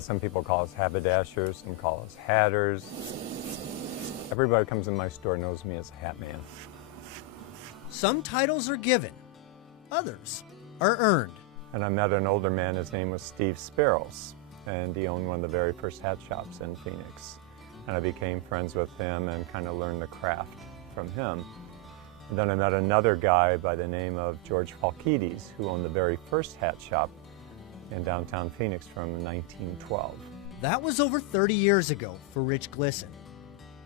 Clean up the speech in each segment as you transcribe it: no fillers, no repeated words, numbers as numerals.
Some people call us haberdashers, some call us hatters. Everybody who comes in my store knows me as Hat Man. Some titles are given, others are earned. And I met an older man, his name was Steve Sparrows, and he owned one of the very first hat shops in Phoenix. And I became friends with him and kind of learned the craft from him. And then I met another guy by the name of George Falkides, who owned the very first hat shop in downtown Phoenix from 1912. That was over 30 years ago for Rich Glisson.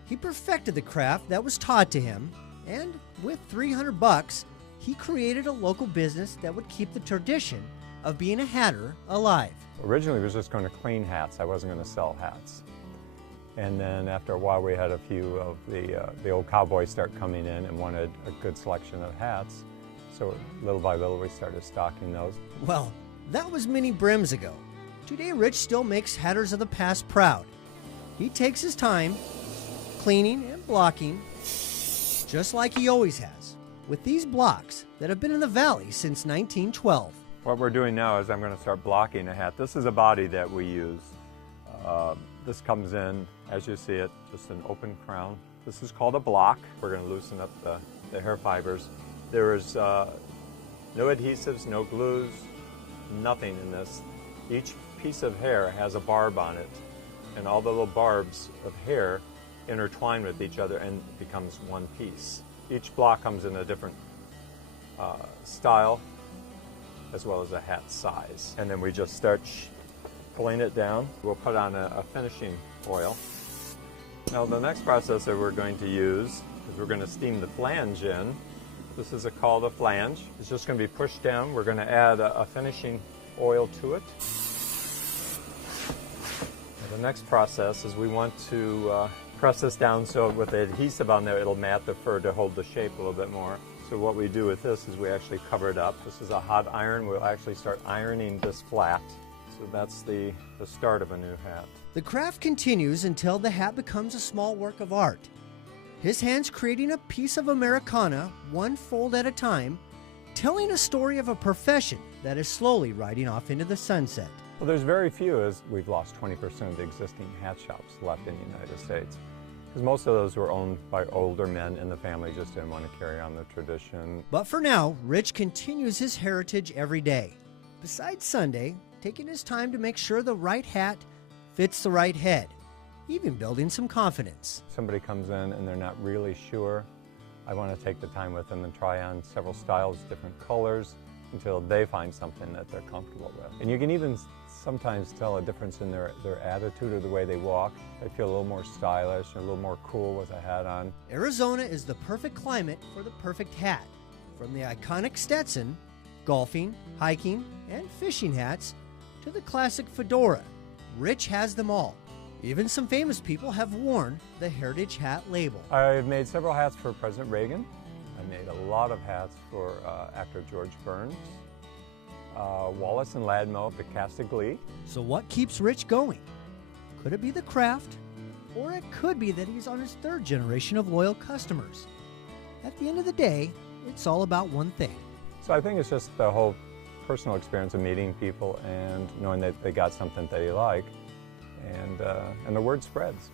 He perfected the craft that was taught to him, and with $300, he created a local business that would keep the tradition of being a hatter alive. Originally, we was just going to clean hats. I wasn't going to sell hats. And then after a while, we had a few of the old cowboys start coming in and wanted a good selection of hats. So little by little, we started stocking those. Well, that was many brims ago. Today, Rich still makes hatters of the past proud. He takes his time, cleaning and blocking, just like he always has, with these blocks that have been in the valley since 1912. What we're doing now is I'm going to start blocking a hat. This is a body that we use. This comes in, as you see it, just an open crown. This is called a block. We're going to loosen up the hair fibers. There is no adhesives, no glues, nothing in this. Each piece of hair has a barb on it, and all the little barbs of hair intertwine with each other and becomes one piece. Each block comes in a different style as well as a hat size. And then we just start pulling it down. We'll put on a finishing oil. Now the next process that we're going to use is we're going to steam the flange in. This is called a flange. It's just going to be pushed down. We're going to add a finishing oil to it. And the next process is we want to press this down so with the adhesive on there it'll mat the fur to hold the shape a little bit more. So what we do with this is we actually cover it up. This is a hot iron. We'll actually start ironing this flat. So that's the start of a new hat. The craft continues until the hat becomes a small work of art. His hands creating a piece of Americana, one fold at a time, telling a story of a profession that is slowly riding off into the sunset. Well, there's very few, as we've lost 20% of the existing hat shops left in the United States. Because most of those were owned by older men in the family, just didn't want to carry on the tradition. But for now, Rich continues his heritage every day. Besides Sunday, taking his time to make sure the right hat fits the right head, even building some confidence. Somebody comes in and they're not really sure. I want to take the time with them and try on several styles, different colors, until they find something that they're comfortable with. And you can even sometimes tell a difference in their attitude or the way they walk. They feel a little more stylish, a little more cool with a hat on. Arizona is the perfect climate for the perfect hat. From the iconic Stetson, golfing, hiking, and fishing hats, to the classic fedora, Rich has them all. Even some famous people have worn the Heritage Hat label. I've made several hats for President Reagan. I made a lot of hats for actor George Burns, Wallace and Ladmo, Castaglee. So what keeps Rich going? Could it be the craft? Or it could be that he's on his third generation of loyal customers. At the end of the day, it's all about one thing. So I think it's just the whole personal experience of meeting people and knowing that they got something that they like, and the word spreads.